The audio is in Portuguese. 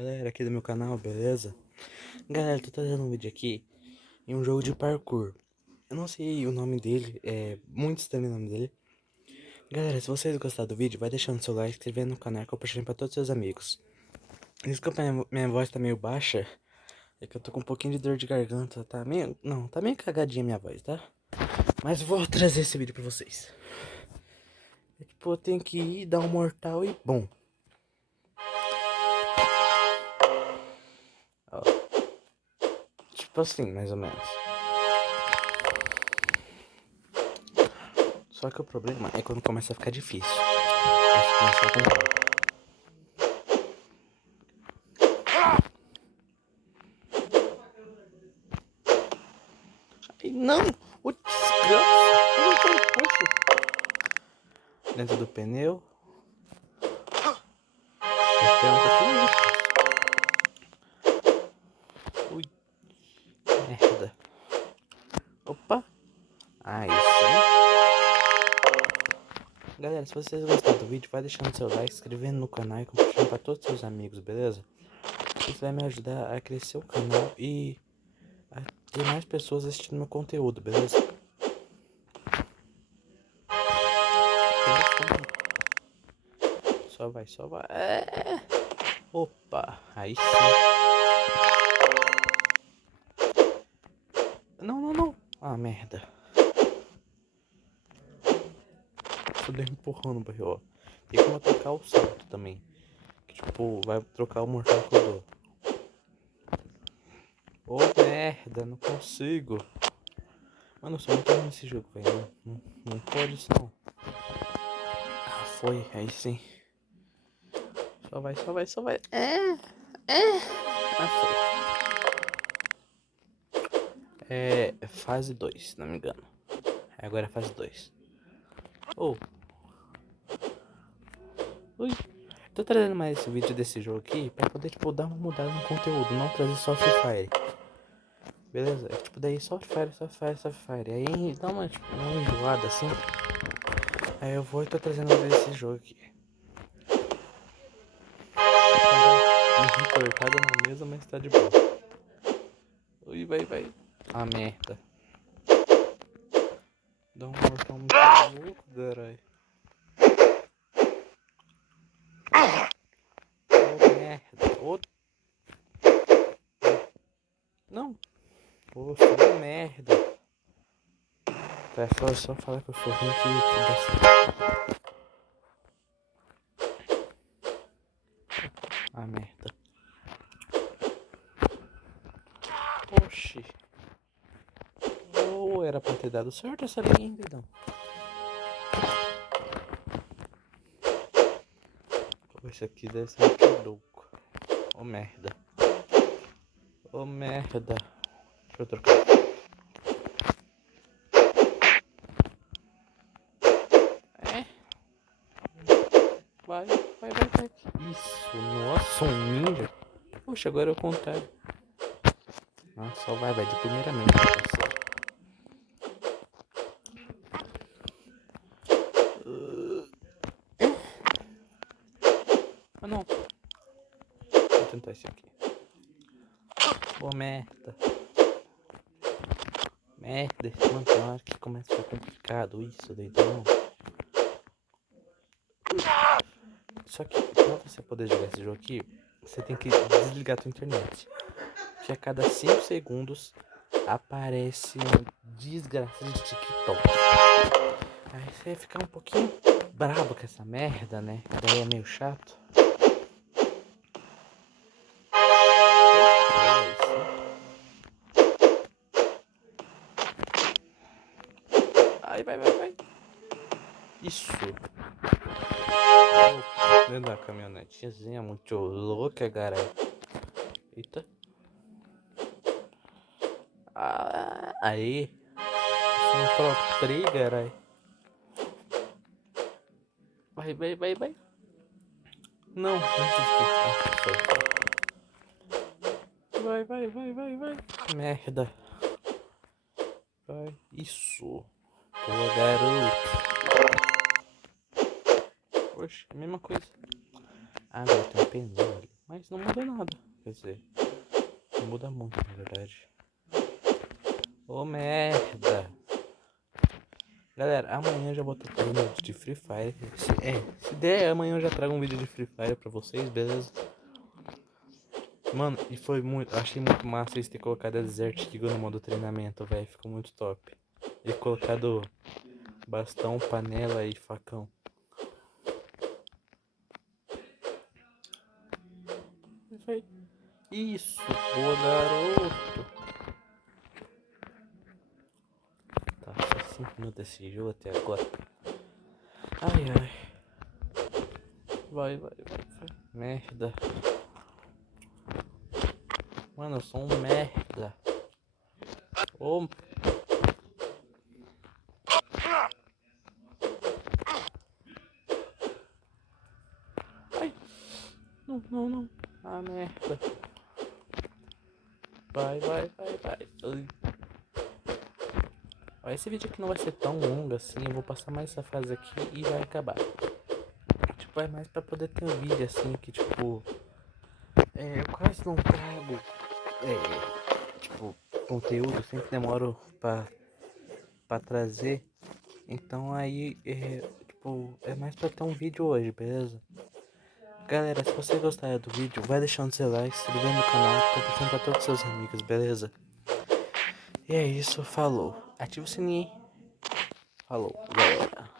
Galera aqui do meu canal, beleza? Galera, tô trazendo um vídeo aqui em um jogo de parkour. Eu não sei o nome dele, é muito estranho o nome dele. Galera, se vocês gostaram do vídeo, vai deixando seu like, inscrevendo no canal e compartilhando pra todos os seus amigos. Desculpa, minha voz tá meio baixa, é que eu tô com um pouquinho de dor de garganta, tá meio... Não, tá meio cagadinha minha voz, tá? Mas vou trazer esse vídeo pra vocês. É tipo, eu tenho que ir dar um mortal e bom. Ó, tipo assim, mais ou menos. Só que o problema é quando começa a ficar difícil. Aí você começa a comprar. Ai, não! O desgraça! Dentro do pneu. Espera um pouquinho. Ui, merda. Opa! Aí sim. Galera, se vocês gostaram do vídeo, vai deixando seu like, se inscrevendo no canal e compartilhando para todos os seus amigos, beleza? Isso vai me ajudar a crescer o canal e a ter mais pessoas assistindo meu conteúdo, beleza? Só vai, só vai. Opa, aí sim. Não, não, não. Ah, merda. Tô dei empurrando o barril, ó. Tem como trocar o salto também. Que tipo, vai trocar o mortal que eu dou. Ô, merda, não consigo. Mano, eu sou muito ruim nesse jogo, velho. Não pode isso não. Ah, foi, aí sim. Só vai, só vai, só vai. Ah, foi. É fase 2, se não me engano. Agora é fase 2. Oh. Ui. Tô trazendo mais esse vídeo desse jogo aqui pra poder, tipo, dar uma mudada no conteúdo. Não trazer só Free Fire. Beleza? É tipo, daí só Free Fire, só Free Fire, só Free Fire. Aí dá uma, tipo, uma enjoada assim. Aí eu vou e tô trazendo esse jogo aqui. Cortada na mesa, mas tá de boa. Ui, vai, vai. Ah, merda. Dá um mortal muito louco, caralho. Oh, merda. Oh. Não. Pô, sou merda. Tá, só falar que eu sou ruim que dá certo. Ah, merda. Oxi. Oh, era pra ter dado certo essa linha, hein, doidão. Esse aqui deve ser muito louco. Oh, merda. Oh, merda. Deixa eu trocar. É. Vai, vai, vai, vai. Isso, nossa, um ninja. Poxa, agora é o contrário. Nossa, só vai de primeiramente, parceiro. Ah, não. Vou tentar esse aqui. Oh, merda. Merda, mano, tem hora que começa a ficar complicado isso, doidão. Só que pra você poder jogar esse jogo aqui, você tem que desligar a tua internet. Que a cada 5 segundos aparece uma desgraça de TikTok. Aí você fica um pouquinho brabo com essa merda, né? Daí é meio chato. Ai, vai, vai, vai. Isso. Dentro da caminhonetezinha muito louca, cara. Eita. Ah, aí. Sou um pro trigger, aí. Vai, vai, vai, vai. Não, não desisti. Ah, foi. Vai, vai, vai, vai, vai. Merda. Vai. Isso. Boa, garoto. Oxe, a mesma coisa. Ah, agora tem um pneu ali. Mas não muda nada. Quer dizer, não muda muito, na verdade. Ô merda! Galera, amanhã eu já vou estar fazendo um vídeo de Free Fire. Se der, amanhã eu já trago um vídeo de Free Fire pra vocês, beleza? Mano, e foi muito. Achei muito massa eles ter colocado a Desert Eagle no modo treinamento, velho. Ficou muito top. E colocado bastão, panela e facão. Foi. Isso, boa garoto. Tá, só 5 minutos esse jogo até agora. Ai, ai. Vai. Merda. Mano, eu sou um merda. Ô. Ai. Não. Ah, merda. Vai. Ai. Ó, esse vídeo aqui não vai ser tão longo assim. Eu vou passar mais essa fase aqui e vai acabar. Tipo, é mais pra poder ter um vídeo assim que, tipo... eu quase não trago... tipo, conteúdo. Sempre demoro pra trazer. Então aí, tipo, é mais pra ter um vídeo hoje, beleza? Galera, se você gostar do vídeo, vai deixando seu like, se inscrevendo no canal, compartilhando pra todos os seus amigos, beleza? E é isso, falou. Ativa o sininho. Falou, galera.